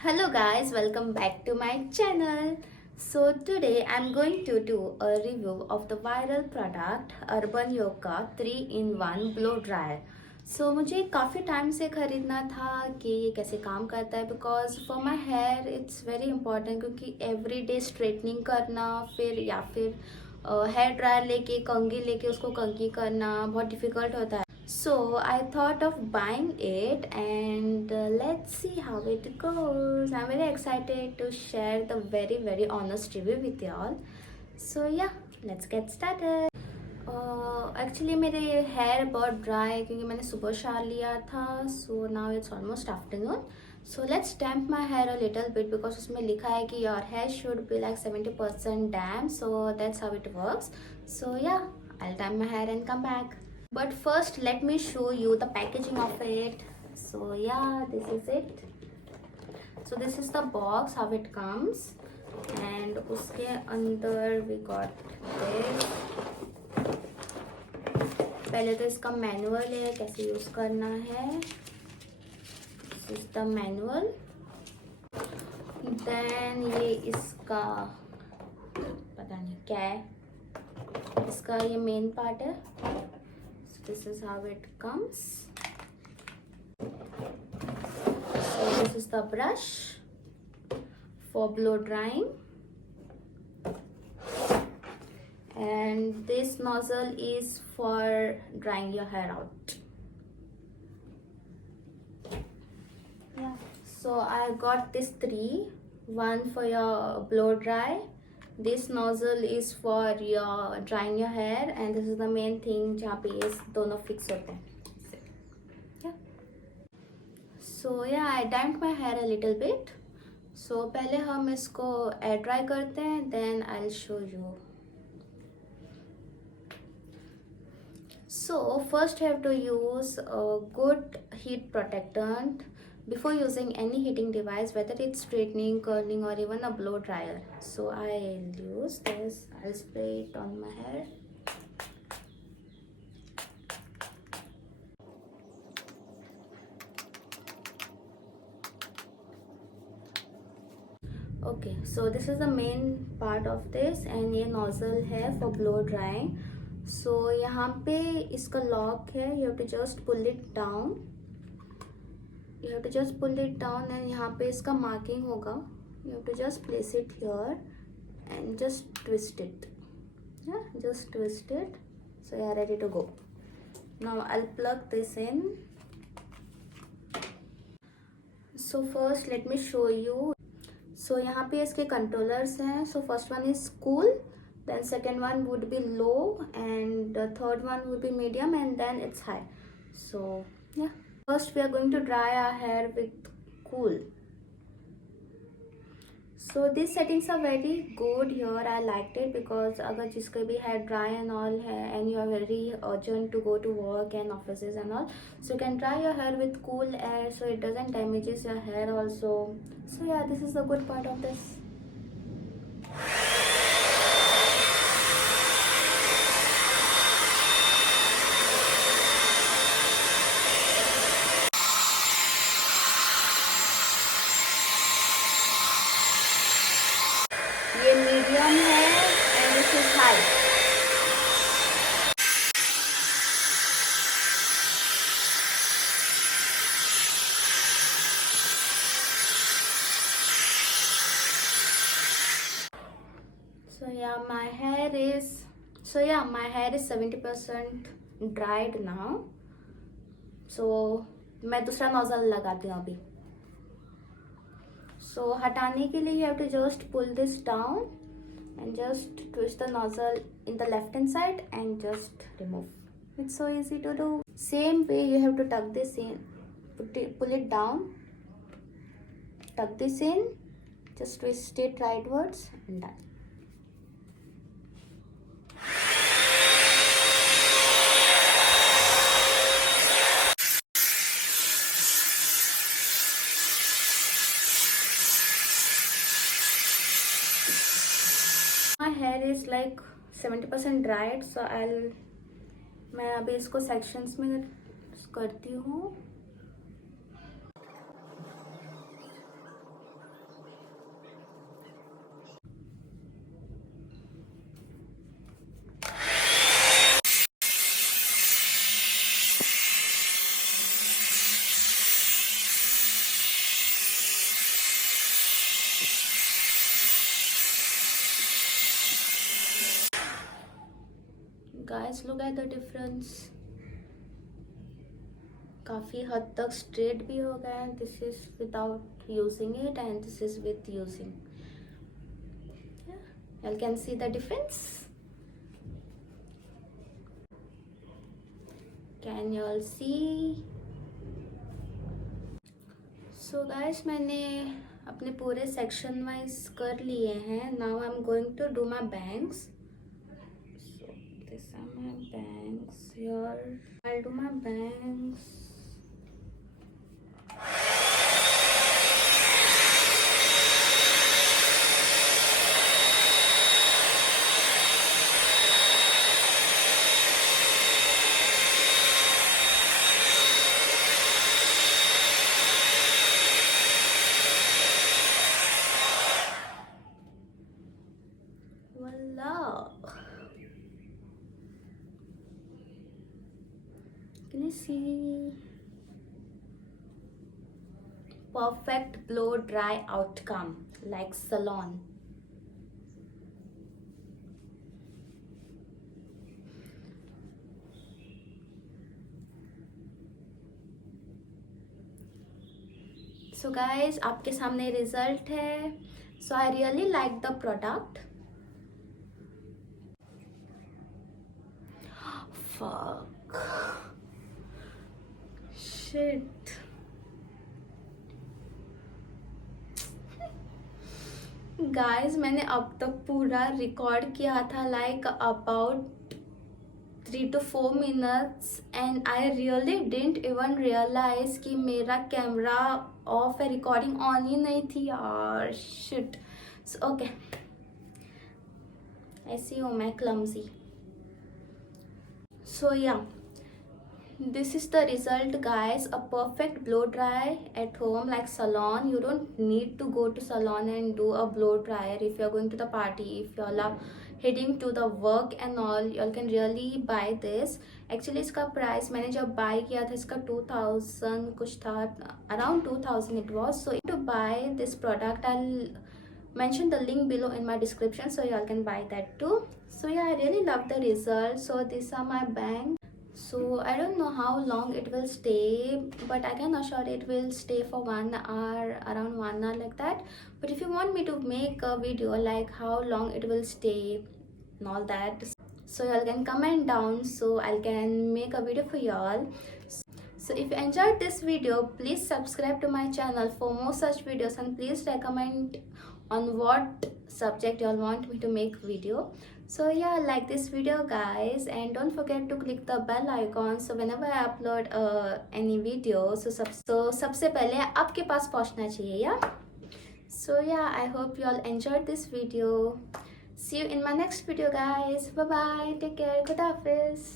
Hello guys, welcome back to my channel. So today I'm going to do a review of the viral product Urban Yoga 3-in-1 Blow Dryer. So मुझे काफ़ी time से ख़रीदना था कि ये कैसे काम करता है because for my hair it's very important क्योंकि एवरी डे स्ट्रेटनिंग करना फिर हेयर ड्रायर लेके कंघी लेके उसको कंघी करना बहुत डिफ़िकल्ट होता है. So I thought of buying it and let's see how it goes. I'm very excited to share the very honest review with y'all. So yeah, let's get started. Actually मेरे hair बहुत dry है क्योंकि मैंने सुबह shower लिया था. So now it's almost afternoon. So let's damp my hair a little bit because उसमें लिखा है कि your hair should be like 70% damp. So that's how it works. So yeah, I'll damp my hair and come back. But first let me show you the packaging of it. So yeah, this is it. So this is the box how it comes and उसके अंदर we got this. पहले तो इसका manual है कैसे use करना है. This is the manual. Then ये इसका पता नहीं क्या है, इसका ये मेन पार्ट है. This is how it comes. So this is the brush for blow drying and this nozzle is for drying your hair out. Yeah, so I got this three. One for your blow dry, this nozzle is for your drying your hair and this is the main thing जहाँ पे ये दोनों fix होते हैं. Yeah. So yeah, I damped my hair a little bit. So पहले हम इसको air dry करते हैं, then I'll show you. So first you have to use a good heat protectant before using any heating device, whether it's straightening, curling or even a blow dryer. So I'll use this. I'll spray it on my hair. Okay, so this is the main part of this and ये nozzle है for blow drying. So यहाँ पे इसका lock है, you have to just pull it down. You have to just pull it down and यहाँ पे इसका marking होगा. You have to just place it here and just twist it. Yeah, just twist it. So you are ready to go. Now I'll plug this in. So first let me show you. So यहाँ पे इसके controllers हैं. So first one is cool, then second one would be low and the third one would be medium and then it's high. So yeah. First we are going to dry our hair with cool. So these settings are very good here. I liked it because अगर जिसके भी hair dry and all है and you are very urgent to go to work and offices and all, so you can dry your hair with cool air so it doesn't damages your hair also. So yeah, this is the good part of this. ये medium है and this is high. My hair is 70% dried now. So मैं दूसरा nozzle लगाती हूँ अभी. So हटाने के लिए you have to just pull this down and just twist the nozzle in the left hand side and just remove. It's so easy to do. Same way you have to tuck this in, pull it down, tuck this in, just twist it rightwards and done. My hair is like 70% dried, so मैं अभी इसको sections में करती हूँ. Guys look at the difference, काफ़ी हद तक straight भी हो गया है. This is without using it and this is with using. You can see the difference. Can you all see? So guys, मैंने अपने पूरे सेक्शन वाइज कर लिए हैं. Now I'm going to do my bangs. So these are my bangs here. I'll do my bangs. Voila! Can you see? Perfect blow dry outcome like Salon. So guys, आपके सामने result है. So I really like the product. Fuck. Shit. Guys मैंने अब तक पूरा record किया था like about 3 to 4 minutes and I really didn't even realise कि मेरा कैमरा ऑफ है, रिकॉर्डिंग ऑन ही नहीं थी यार. शिट. ओके, ऐसी हूँ मैं, clumsy. So yeah, this is the result guys. A perfect blow dry at home like Salon. You don't need to go to Salon and do a blow dryer if you're going to the party. If y'all are heading to the work and all, y'all can really buy this. Actually इसका price मैंने जब bye किया था इसका 2000 कुछ था, around 2000 it was. So to buy this product I'll mention the link below in my description, so y'all can buy that too. So yeah, I really love the result. So these are my bangs. So I don't know how long it will stay, but I can assure it will stay for 1 hour, around 1 hour like that. But if you want me to make a video like how long it will stay and all that, so y'all can comment down so I can make a video for y'all. So if you enjoyed this video, please subscribe to my channel for more such videos, and please recommend on what subject y'all want me to make video. So yeah, like this video guys, and don't forget to click the bell icon so whenever I upload any video, so सबसे पहले आपके पास पहुंचना चाहिए. Yeah. So yeah, I hope you all enjoyed this video. See you in my next video guys. Bye bye, take care, खुदा हाफिज.